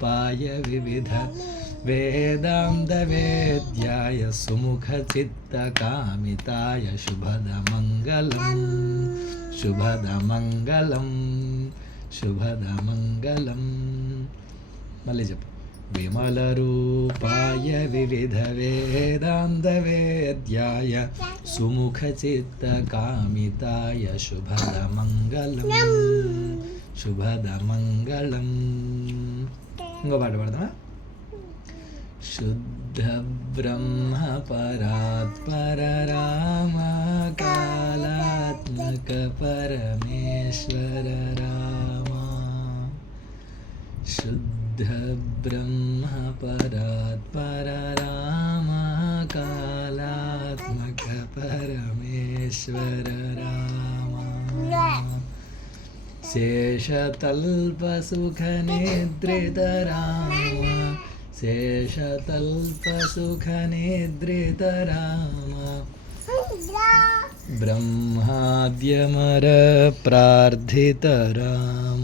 विविध वेदान्तवेद्याय सुमुखचित्तकामिताय शुभदमङ्गलं शुभदमङ्गलं शुभदमङ्गलं मళ్ళీ చెప్పు विमलरूपाय विविधवेदान्तवेद्याय सुमुखचित्तकामिताय शुभदमङ्गलं शुभदमङ्गलं ఇంకో పాట పాడదామా शुद्ध ब्रह्म परात्पर राम कालात्मक परमेश्वर राम शुद्ध ब्रह्म परात्पर राम कालात्मक परमेश्वर राम शेषतल्पसुखनिद्रित राम शेषतल्पसुखनिद्रित राम ब्रह्माद्यमर प्रार्थित राम